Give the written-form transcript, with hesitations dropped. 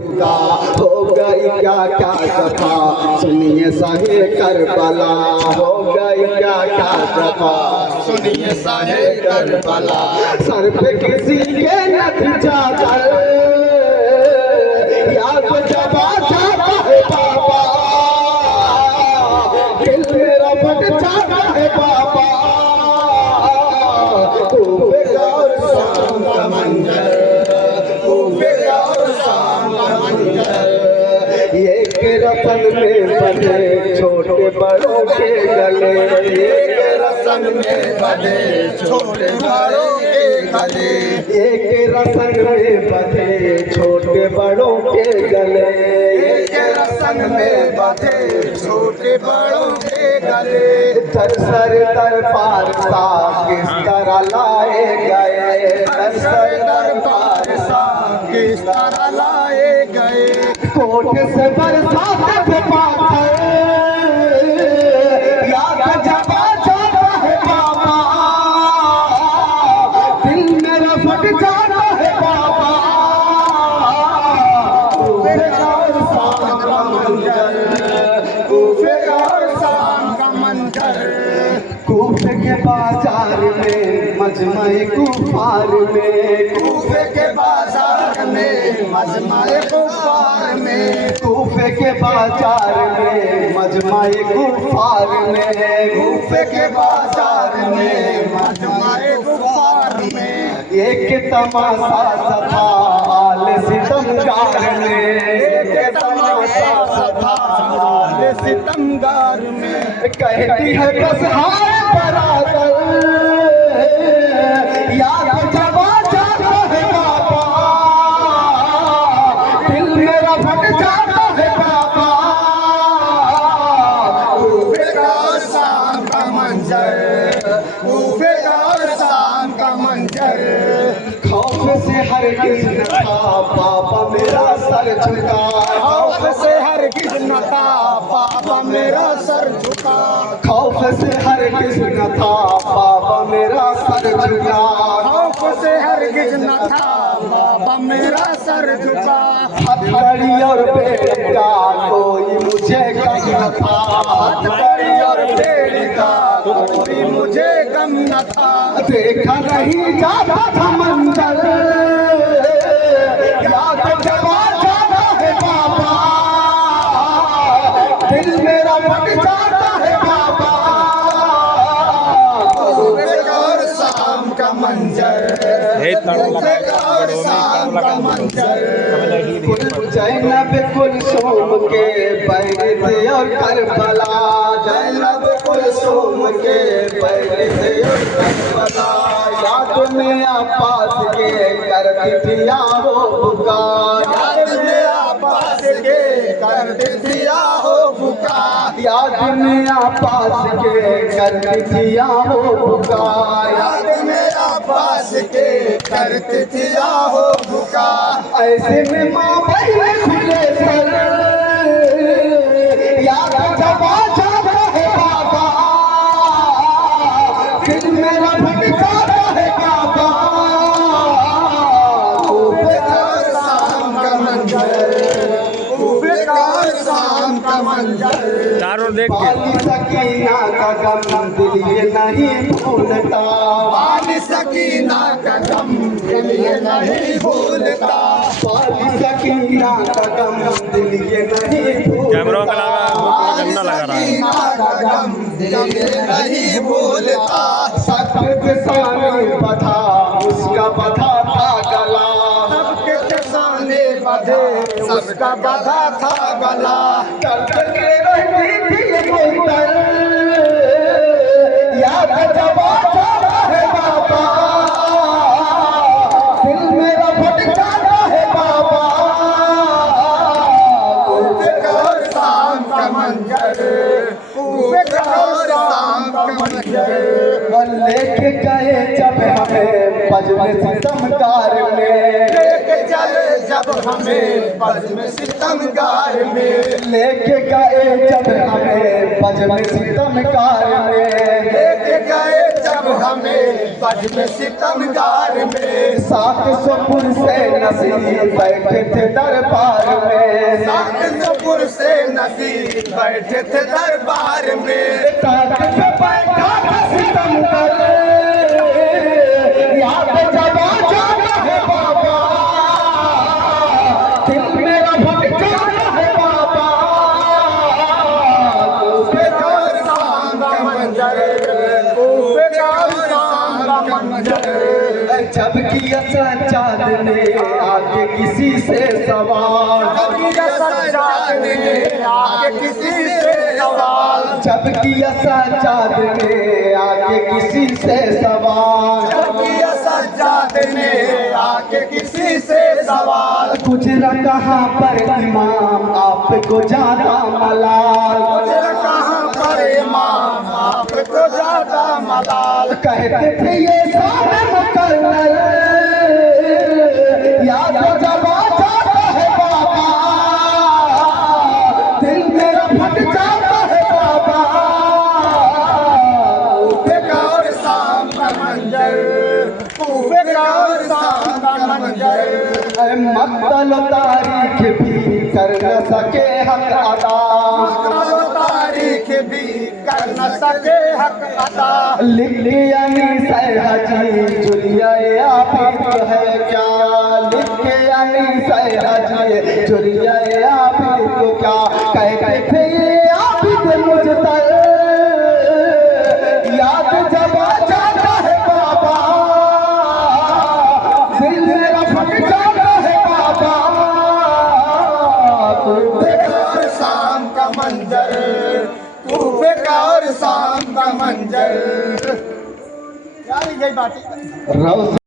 हो गई क्या क्या कथा सुनिए साहे करबला, हो गई क्या क्या कथा सुनिए साहे करबला। सर पे किसी के न चादर या तो जबा जाता है बाबा, दिल मेरा फट जाता है बाबा। खूबे और शाम का मंजर, खूबे और शाम का मंजर, ये के रसन में बंधे छोटे बड़ों के गले, ये के रसन में बंधे छोटे बड़ों के गले, ये के रसन में बंधे छोटे बड़ों के गले, ये के रसन में बंधे छोटे बड़ों के गले। दर सर दर पार सा किस तरह लाए गए, दर सर दर पार सा किस तरह लाए गए। कोट से बरसात पे पाथर याद जबा जाता है बाबा, दिल मेरा फट जाता है बाबा। खूबे और शाम का मंजर, खूबे और शाम का मंजर, कूफे के बाजार में मजमे कुफार में, कूफे के बाजार में मजमे कुफार में, कूफे के बाजार में मजमे कुफार में, कूफे के बाजार में मजमे कुफार में। एक तमाशा सथा हाल सितमगार में, एक तमाशा सथा हाल सितमगार में। कहती है बस हाय बराबर याद जबा जाता है बाबा, दिल मेरा फट जाता है बाबा। खूबे और शाम का मंजर, खूबे और शाम का मंजर, खौफ से हरगिज़ न था बाबा मेरा सर झुका, खौफ से हरगिज़ न था बाबा मेरा सर झुका, खौफ से हरगिज़ न था बाबा मेरा सर झुका, खौफ से हरगिज़ न था बाबा मेरा सर झुका। हथकड़ी और पेड़ का कोई मुझे गम न था, हथकड़ी और पेड़ का कोई मुझे गम न था। देखा नहीं जाता था मंजर याद जबा जाता है बाबा, दिल मेरा फट जाता है बाबा। खूबे और शाम का मंजर, खूबे और शाम का मंजर, जैनब कुलसुम के बैर थे और करबला, जैनब कुलसुम के बैर थे और करबला। याद में आपास के करती थी आहो पुकार, याद में आपास के करती थी आहो पुकार, याद में आपास के करती थी आहो पुकार, याद में आपास के करती थी आहो पुकार। ऐसे में माँ भाई खुले सर याद जबा जाता है बाबा, दिल मेरा फट जाता है बाबा। खूबे और शाम का मंजर, खूबे और शाम का मंजर, चारों देख के बाली सकीना का गम दिल ये नहीं भूलता, बाली सकीना का गम दिल ये नहीं भूलता, बाली सकीना का गम दिल ये नहीं भूलता, कैमरा का गंदा लगा रहा है, का गम दिल ये नहीं भूलता। सबके सामने बधा उसका बधा था गला, सबके सामने बधे उसका बधा था गला। करके रहती थी कोई तर याद जबा जाता है बाबा, दिल मेरा फट जाता है बाबा। खूबे और शाम का मंजर, खूबे और शाम का मंजर, लेके गए जब हमें बजमे सितमगार में, लेके चले जब हमें बजमे सितमगार में, लेके गए जब हमें बजमे सितमगार में, लेके गए जब हमें बज में सितमगार में 700 पुरसे नसीब बैठे थे दरबार में 700 से नसीब बैठे थे दरबार में ताक पे बैठा था सितमगर याद जब आ जाता है बाबा दिल मेरा भटकाता है बाबा बेकार शाम का मंजर बेकार शाम का मंजर जब किया सज्जाद ने आके किसी से सवाल जब किया सज्जाद ने आके किसी से सवाल जब किया सज्जाद ने आके किसी से सवाल जब किया सज्जाद ने आके किसी से सवाल गुजरा कहाँ पर इमाम आपको ज्यादा मलाल गुजरा कहाँ पर इमाम आपको ज्यादा मलाल कहते थे ये सब मुकर्रर याद जब आ जाता है बाबा दिल मेरा फट जाता है बाबा बेकार शाम का मंजर बेकार शाम का मंजर मक्तल तारीख भी कर न सके हक अदा तारीख भी कर न सके हक अदा लिख लिया हजी जुलिया आबिद है क्या लिख के हजी जुलिया आबिद को क्या कहते थे ये आबिद मुझ तर याद जब आ जाता है बाबा दिल मेरा फट जाता है बाबा बेकार शाम का मंजर तू बेकार शाम का मंजर यार यही बात है।